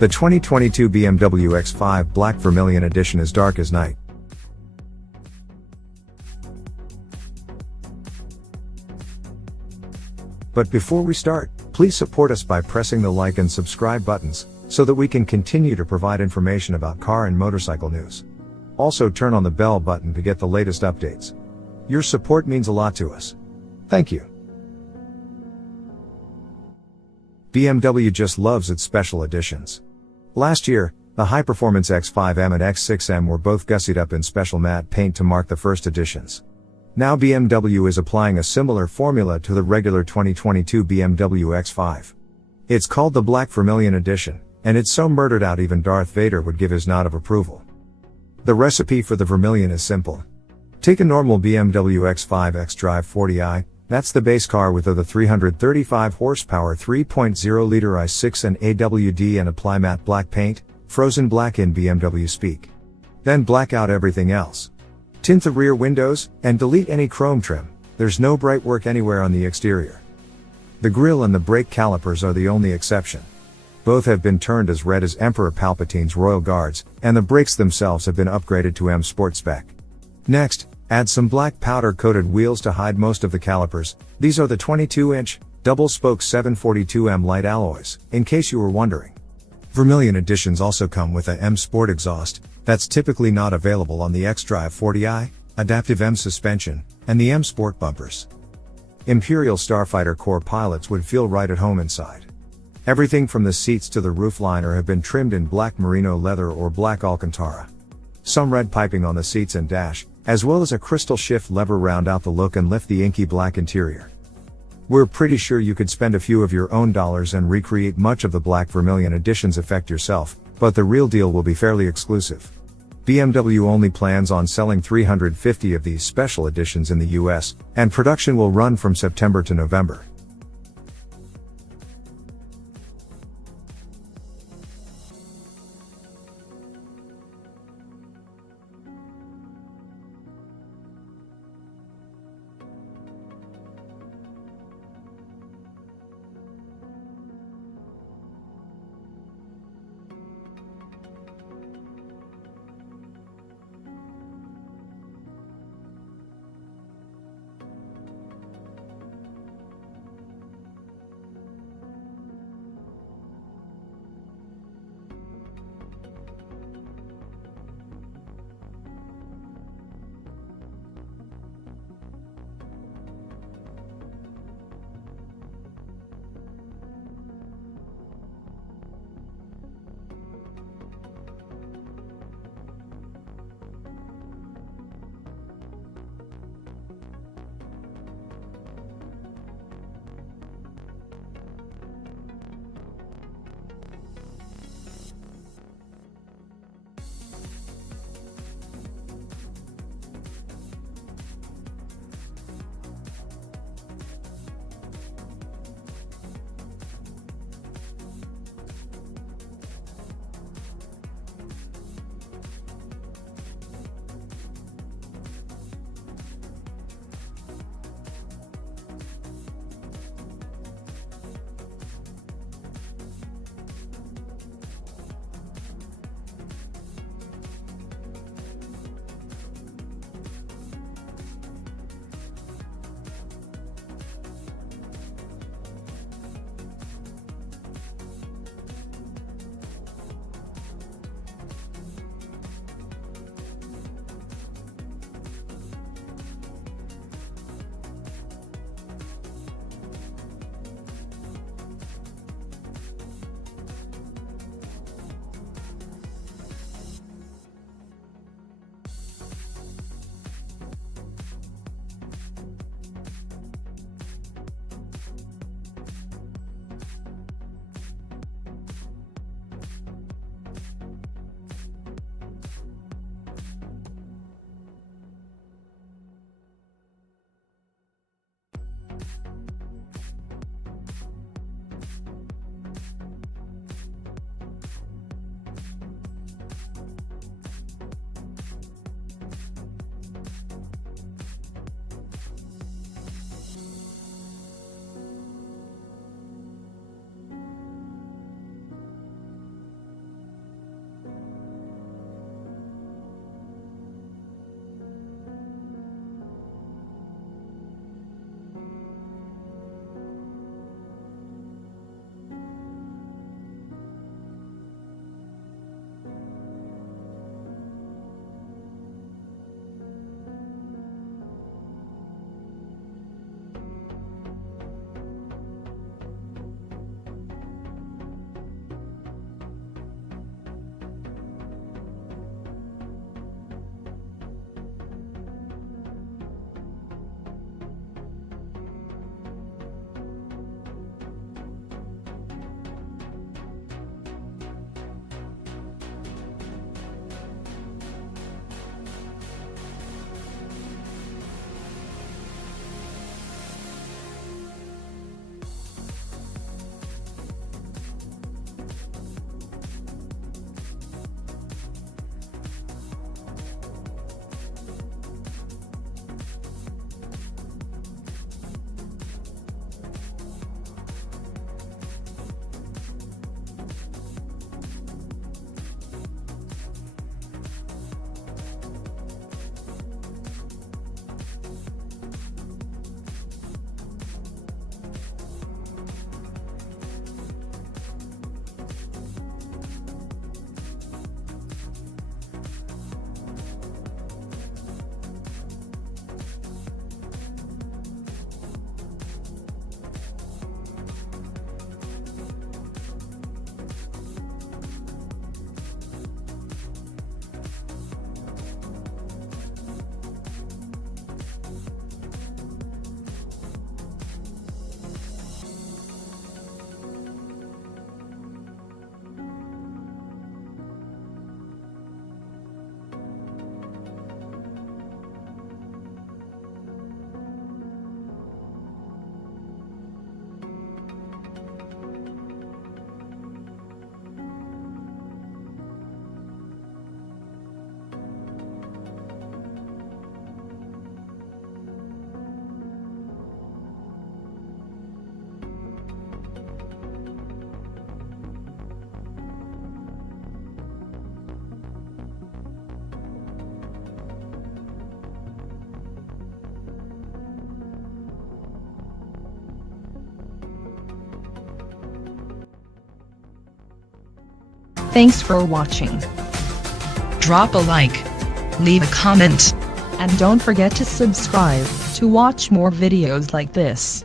The 2022 BMW X5 Black Vermilion Edition is dark as night. But before we start, please support us by pressing the like and subscribe buttons, so that we can continue to provide information about car and motorcycle news. Also turn on the bell button to get the latest updates. Your support means a lot to us. Thank you. BMW just loves its special editions. Last year, the high-performance X5M and X6M were both gussied up in special matte paint to mark the first editions. Now BMW is applying a similar formula to the regular 2022 BMW X5. It's called the Black Vermilion Edition, and it's so murdered out even Darth Vader would give his nod of approval. The recipe for the Vermilion is simple. Take a normal BMW X5 xDrive 40i, that's the base car with the 335 horsepower 3.0-liter I-6 and AWD, and apply matte black paint, frozen black in BMW-speak. Then black out everything else. Tint the rear windows, and delete any chrome trim. There's no bright work anywhere on the exterior. The grille and the brake calipers are the only exception. Both have been turned as red as Emperor Palpatine's royal guards, and the brakes themselves have been upgraded to M Sport spec. Next, add some black powder-coated wheels to hide most of the calipers. These are the 22-inch, double-spoke 742M light alloys, in case you were wondering. Vermilion editions also come with a M Sport exhaust, that's typically not available on the xDrive 40i, adaptive M suspension, and the M Sport bumpers. Imperial Starfighter Core pilots would feel right at home inside. Everything from the seats to the roofliner have been trimmed in black merino leather or black Alcantara. Some red piping on the seats and dash, as well as a crystal shift lever, round out the look and lift the inky black interior. We're pretty sure you could spend a few of your own dollars and recreate much of the Black Vermilion Edition's effect yourself, but the real deal will be fairly exclusive. BMW only plans on selling 350 of these special editions in the US, and production will run from September to November. Thanks for watching. Drop a like, leave a comment, And don't forget to subscribe to watch more videos like this.